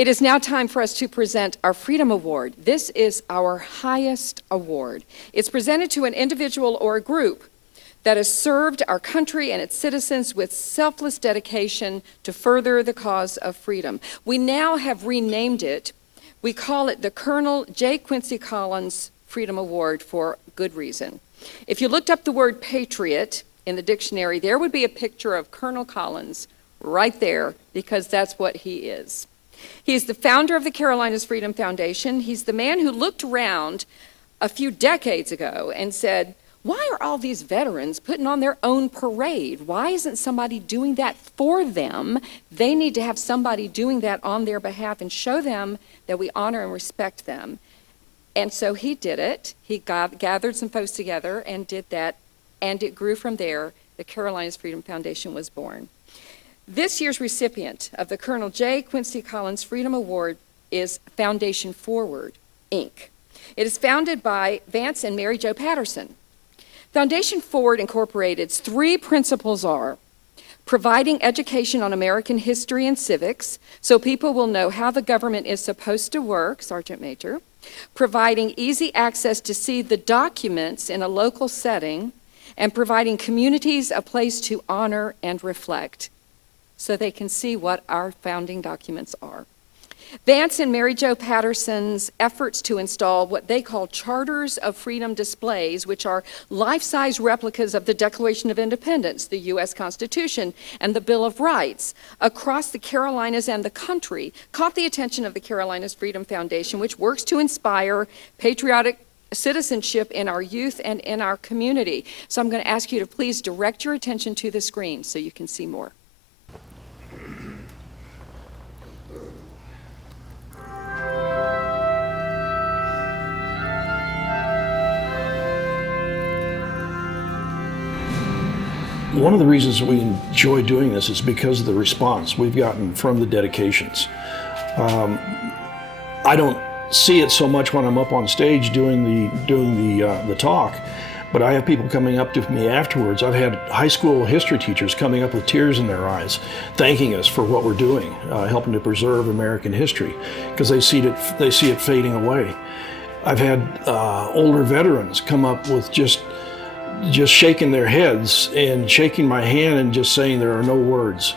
It is now time for us to present our Freedom Award. This is our highest award. It's presented to an individual or a group that has served our country and its citizens with selfless dedication to further the cause of freedom. We now have renamed it. We call it the Colonel J. Quincy Collins Freedom Award for good reason. If you looked up the word patriot in the dictionary, there would be a picture of Colonel Collins right there, because that's what he is. He's the founder of the Carolinas Freedom Foundation. He's the man who looked around a few decades ago and said, why are all these veterans putting on their own parade? Why isn't somebody doing that for them? They need to have somebody doing that on their behalf and show them that we honor and respect them. And so he did it. He gathered some folks together and did that, and it grew from there. The Carolinas Freedom Foundation was born. This year's recipient of the Colonel J. Quincy Collins Freedom Award is Foundation Forward, Inc. It is founded by Vance and Mary Jo Patterson. Foundation Forward Incorporated's three principles are providing education on American history and civics so people will know how the government is supposed to work, Sergeant Major, providing easy access to see the documents in a local setting, and providing communities a place to honor and reflect so they can see what our founding documents are. Vance and Mary Jo Patterson's efforts to install what they call Charters of Freedom displays, which are life-size replicas of the Declaration of Independence, the U.S. Constitution, and the Bill of Rights across the Carolinas and the country, caught the attention of the Carolinas Freedom Foundation, which works to inspire patriotic citizenship in our youth and in our community. So I'm going to ask you to please direct your attention to the screen so you can see more. One of the reasons we enjoy doing this is because of the response we've gotten from the dedications. I don't see it so much when I'm up on stage doing the talk, but I have people coming up to me afterwards. I've had high school history teachers coming up with tears in their eyes, thanking us for what we're doing, helping to preserve American history, because they see it fading away. I've had older veterans come up with just shaking their heads and shaking my hand and just saying there are no words.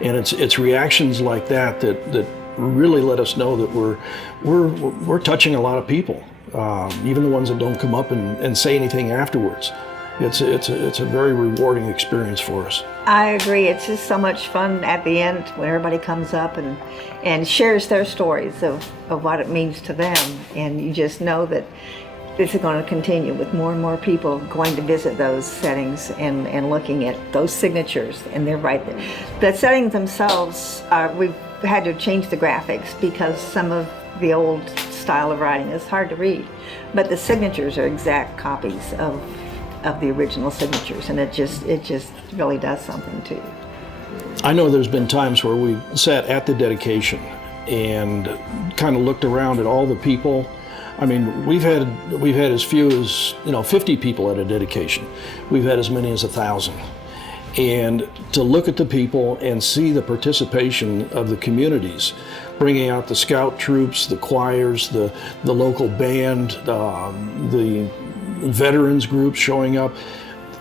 And it's reactions like that really let us know that we're touching a lot of people, even the ones that don't come up and say anything afterwards. It's a very rewarding experience for us. I agree. It's just so much fun at the end when everybody comes up and shares their stories of what it means to them, and you just know that this is going to continue with more and more people going to visit those settings and looking at those signatures, and they're right there. The settings themselves, we've had to change the graphics because some of the old style of writing is hard to read, but the signatures are exact copies of the original signatures, and it just really does something to you. I know there's been times where we sat at the dedication and kind of looked around at all the people. I mean, we've had as few as 50 people at a dedication. We've had as many as 1,000. And to look at the people and see the participation of the communities, bringing out the scout troops, the choirs, the local band, the veterans groups showing up,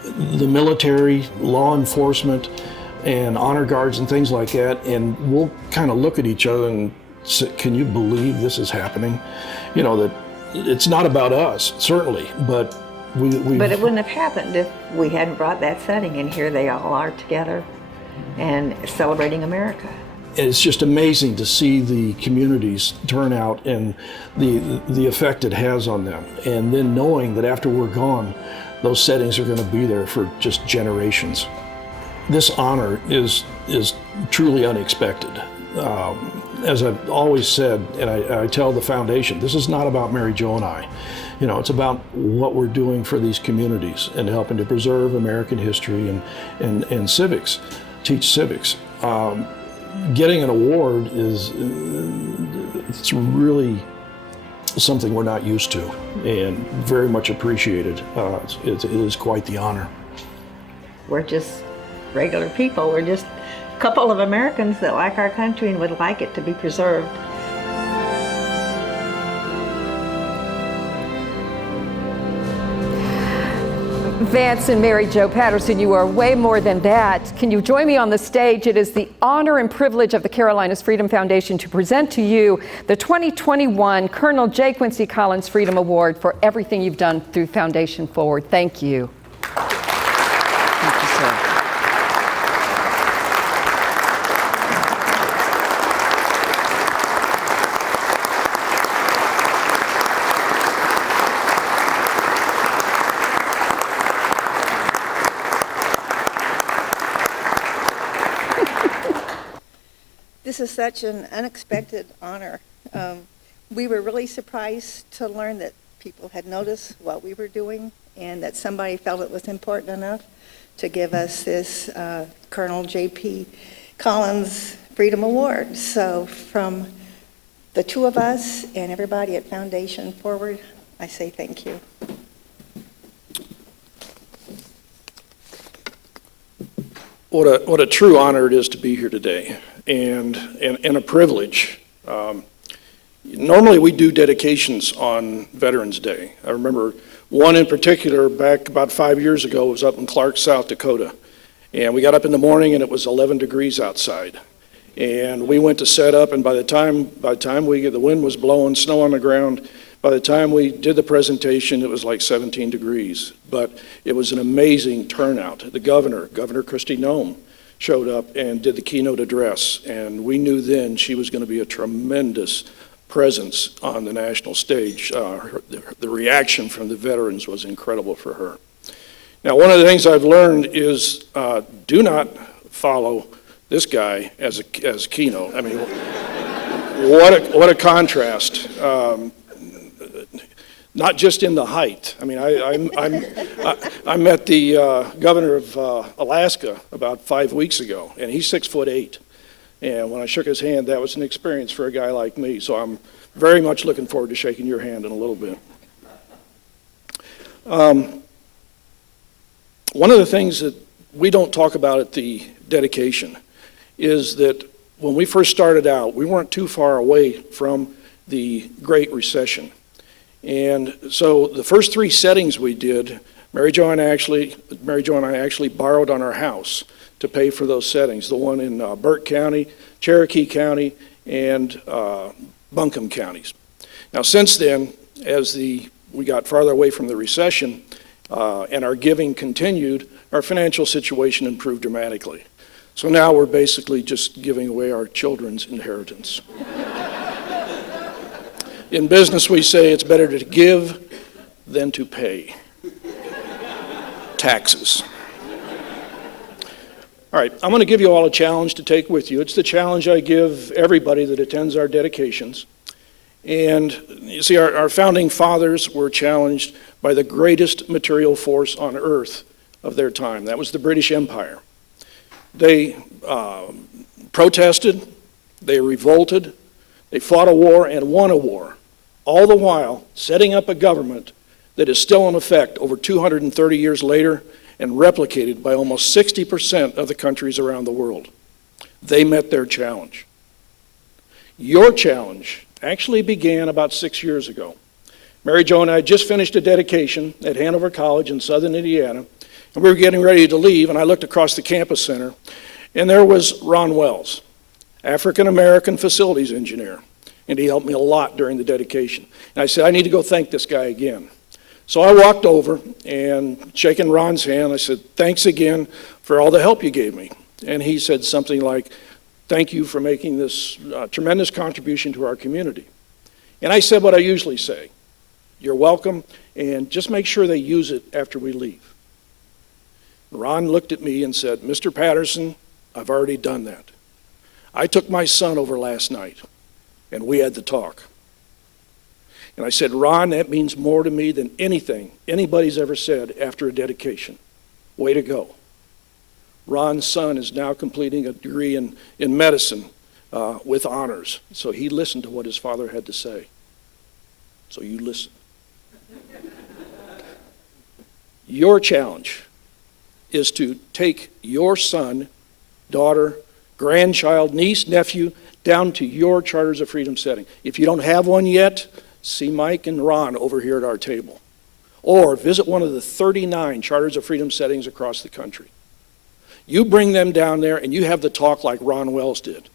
the military, law enforcement, and honor guards and things like that, and we'll kind of look at each other and say, can you believe this is happening? That it's not about us, certainly, but But it wouldn't have happened if we hadn't brought that setting, and here they all are together and celebrating America. It's just amazing to see the communities turn out and the effect it has on them, and then knowing that after we're gone, those settings are going to be there for just generations. This honor is truly unexpected. As I've always said, and I tell the foundation, this is not about Mary Jo and I. It's about what we're doing for these communities and helping to preserve American history and civics, teach civics. Getting an award it's really something we're not used to and very much appreciated. It is quite the honor. We're just regular people. We're just a couple of Americans that like our country and would like it to be preserved. Vance and Mary Jo Patterson, you are way more than that. Can you join me on the stage? It is the honor and privilege of the Carolinas Freedom Foundation to present to you the 2021 Colonel J. Quincy Collins Freedom Award for everything you've done through Foundation Forward. Thank you. Thank you, sir. This is such an unexpected honor. We were really surprised to learn that people had noticed what we were doing and that somebody felt it was important enough to give us this Colonel J.P. Collins Freedom Award. So from the two of us and everybody at Foundation Forward, I say thank you. What a true honor it is to be here today, and a privilege. Normally we do dedications on Veterans Day. I remember one in particular back about 5 years ago was up in Clark, South Dakota. And we got up in the morning and it was 11 degrees outside. And we went to set up, and by the time the wind was blowing, snow on the ground, by the time we did the presentation, it was like 17 degrees. But it was an amazing turnout. The Governor Kristi Noem, showed up and did the keynote address. And we knew then she was going to be a tremendous presence on the national stage. The reaction from the veterans was incredible for her. Now, one of the things I've learned is do not follow this guy as a keynote. I mean, what a contrast. Not just in the height. I mean, I met the governor of Alaska about 5 weeks ago, and he's 6'8". And when I shook his hand, that was an experience for a guy like me. So I'm very much looking forward to shaking your hand in a little bit. One of the things that we don't talk about at the dedication is that when we first started out, we weren't too far away from the Great Recession. And so the first three settings we did, Mary Jo and I actually borrowed on our house to pay for those settings, the one in Burke County, Cherokee County, and Buncombe counties. Now since then, as we got farther away from the recession and our giving continued, our financial situation improved dramatically. So now we're basically just giving away our children's inheritance. In business, we say it's better to give than to pay taxes. All right, I'm going to give you all a challenge to take with you. It's the challenge I give everybody that attends our dedications. And you see, our founding fathers were challenged by the greatest material force on earth of their time. That was the British Empire. They protested, they revolted, they fought a war and won a war, all the while setting up a government that is still in effect over 230 years later and replicated by almost 60% of the countries around the world. They met their challenge. Your challenge actually began about 6 years ago. Mary Jo and I just finished a dedication at Hanover College in southern Indiana, and we were getting ready to leave, and I looked across the campus center, and there was Ron Wells, African-American facilities engineer, and he helped me a lot during the dedication. And I said, I need to go thank this guy again. So I walked over and shaking Ron's hand, I said, thanks again for all the help you gave me. And he said something like, thank you for making this tremendous contribution to our community. And I said what I usually say, you're welcome, and just make sure they use it after we leave. Ron looked at me and said, Mr. Patterson, I've already done that. I took my son over last night, and we had the talk. And I said, Ron, that means more to me than anything anybody's ever said after a dedication. Way to go. Ron's son is now completing a degree in medicine with honors. So he listened to what his father had to say. So you listen. Your challenge is to take your son, daughter, grandchild, niece, nephew, down to your Charters of Freedom setting. If you don't have one yet, see Mike and Ron over here at our table. or visit one of the 39 Charters of Freedom settings across the country. You bring them down there and you have the talk like Ron Wells did.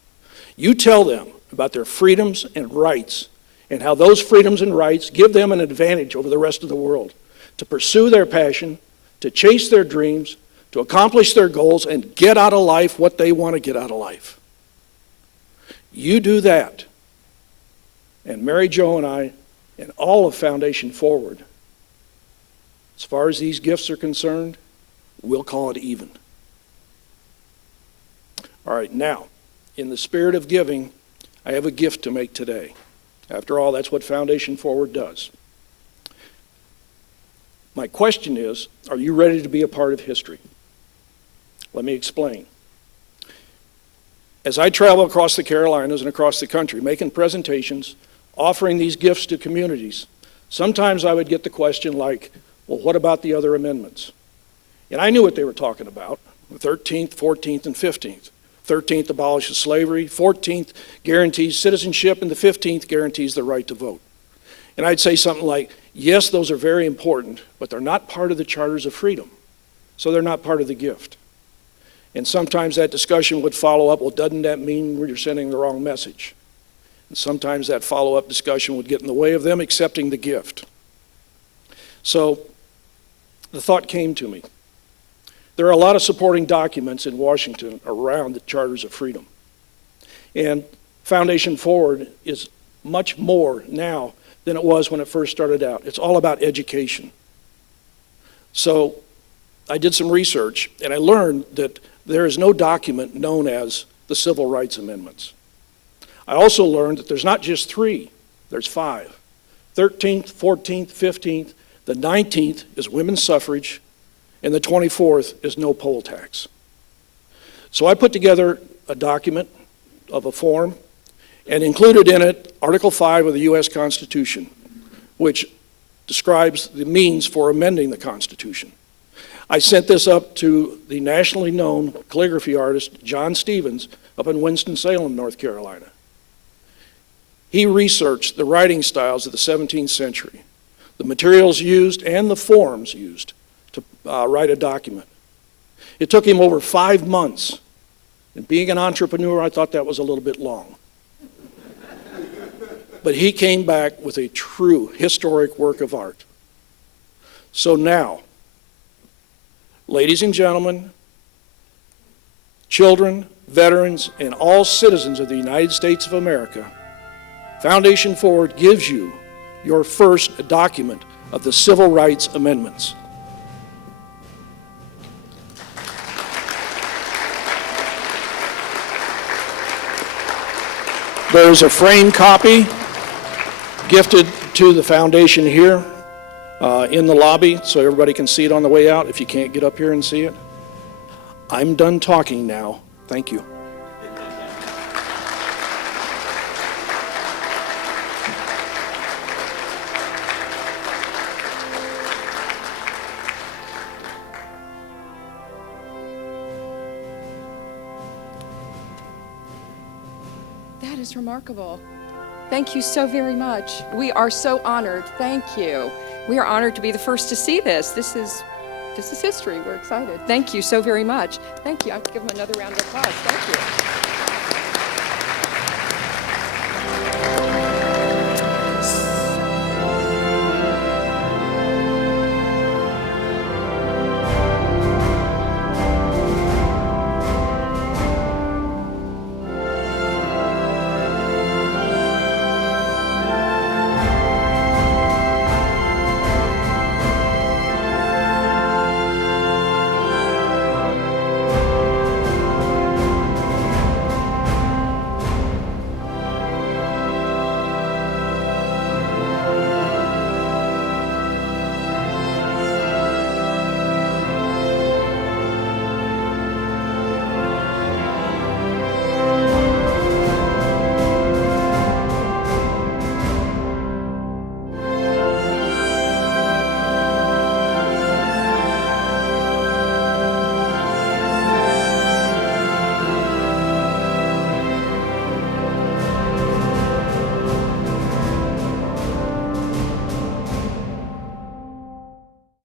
You tell them about their freedoms and rights and how those freedoms and rights give them an advantage over the rest of the world to pursue their passion, to chase their dreams, to accomplish their goals, and get out of life what they want to get out of life. You do that, and Mary Jo and I and all of Foundation Forward, as far as these gifts are concerned, we'll call it even. All right, now, in the spirit of giving, I have a gift to make today. After all, that's what Foundation Forward does. My question is, are you ready to be a part of history? Let me explain. As I travel across the Carolinas and across the country, making presentations, offering these gifts to communities, sometimes I would get the question like, well, what about the other amendments? And I knew what they were talking about, the 13th, 14th, and 15th. 13th abolishes slavery, 14th guarantees citizenship, and the 15th guarantees the right to vote. And I'd say something like, yes, those are very important, but they're not part of the Charters of Freedom, so they're not part of the gift. And sometimes that discussion would follow up, well, doesn't that mean you're sending the wrong message? And sometimes that follow-up discussion would get in the way of them accepting the gift. So the thought came to me. There are a lot of supporting documents in Washington around the Charters of Freedom. And Foundation Forward is much more now than it was when it first started out. It's all about education. So I did some research, and I learned that there is no document known as the Civil Rights Amendments. I also learned that there's not just 3, there's 5. 13th, 14th, 15th, the 19th is women's suffrage, and the 24th is no poll tax. So I put together a document of a form and included in it Article 5 of the U.S. Constitution, which describes the means for amending the Constitution. I sent this up to the nationally known calligraphy artist John Stevens up in Winston-Salem, North Carolina. He researched the writing styles of the 17th century, the materials used and the forms used to write a document. It took him over 5 months. And being an entrepreneur, I thought that was a little bit long. But he came back with a true historic work of art. So now, ladies and gentlemen, children, veterans, and all citizens of the United States of America, Foundation Forward gives you your first document of the Civil Rights Amendments. There's a framed copy gifted to the foundation here in the lobby so everybody can see it on the way out if you can't get up here and see it. I'm done talking now. Thank you. That is remarkable. Thank you so very much. We are so honored. Thank you. We are honored to be the first to see this. This is history. We're excited. Thank you so very much. Thank you. I have to give them another round of applause. Thank you.